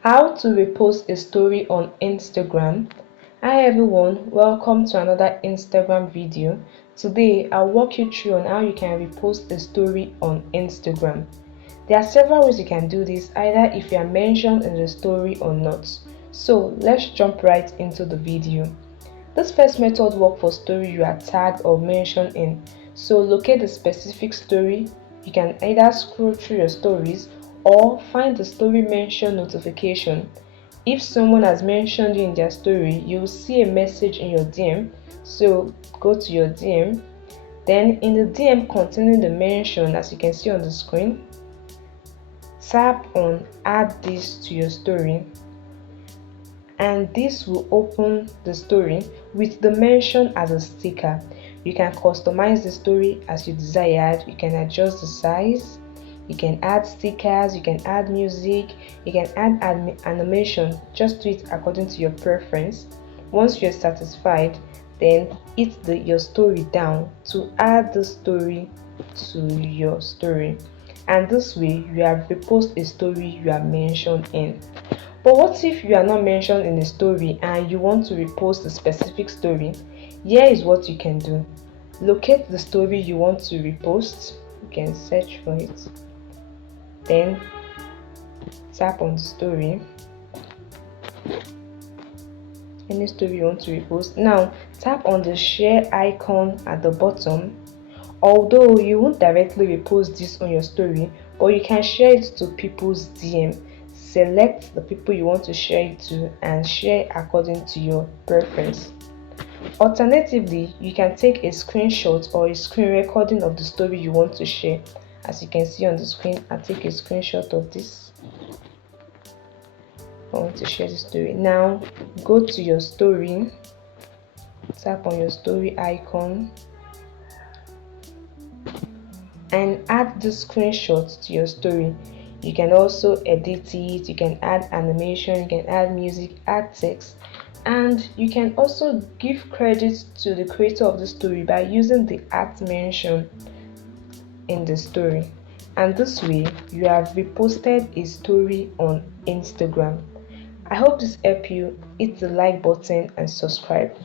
How to repost a story on Instagram. Hi everyone, welcome to another Instagram video. Today I'll walk you through on how you can repost a story on Instagram. There are several ways you can do this, either if you are mentioned in the story or not. So let's jump right into the video. This first method works for story you are tagged or mentioned in. So locate the specific story. You can either scroll through your stories or find the story mention notification. If someone has mentioned you in their story, you will see a message in your DM. So go to your DM. Then in the DM containing the mention, as you can see on the screen, tap on add this to your story, and this will open the story with the mention as a sticker. You can customize the story as you desired. You can adjust the size, you can add stickers, you can add music, you can add animation. Just do it according to your preference. Once you're satisfied, then hit your story down to add the story to your story, and this way you have reposted a story you are mentioned in. But what if you are not mentioned in the story and you want to repost a specific story? Here is what you can do. Locate the story you want to repost. You can search for it. Then tap on the story. Any story you want to repost. Now tap on the share icon at the bottom. Although you won't directly repost this on your story, but you can share it to people's DM. Select the people you want to share it to and share according to your preference. Alternatively, you can take a screenshot or a screen recording of the story you want to share. As you can see on the screen, I'll take a screenshot of this. I want to share the story. Now go to your story, tap on your story icon, and add the screenshot to your story. You can also edit it, you can add animation, you can add music, add text, and you can also give credit to the creator of the story by using the @ mention in the story. And this way you have reposted a story on Instagram. I hope this helped you. Hit the like button and subscribe.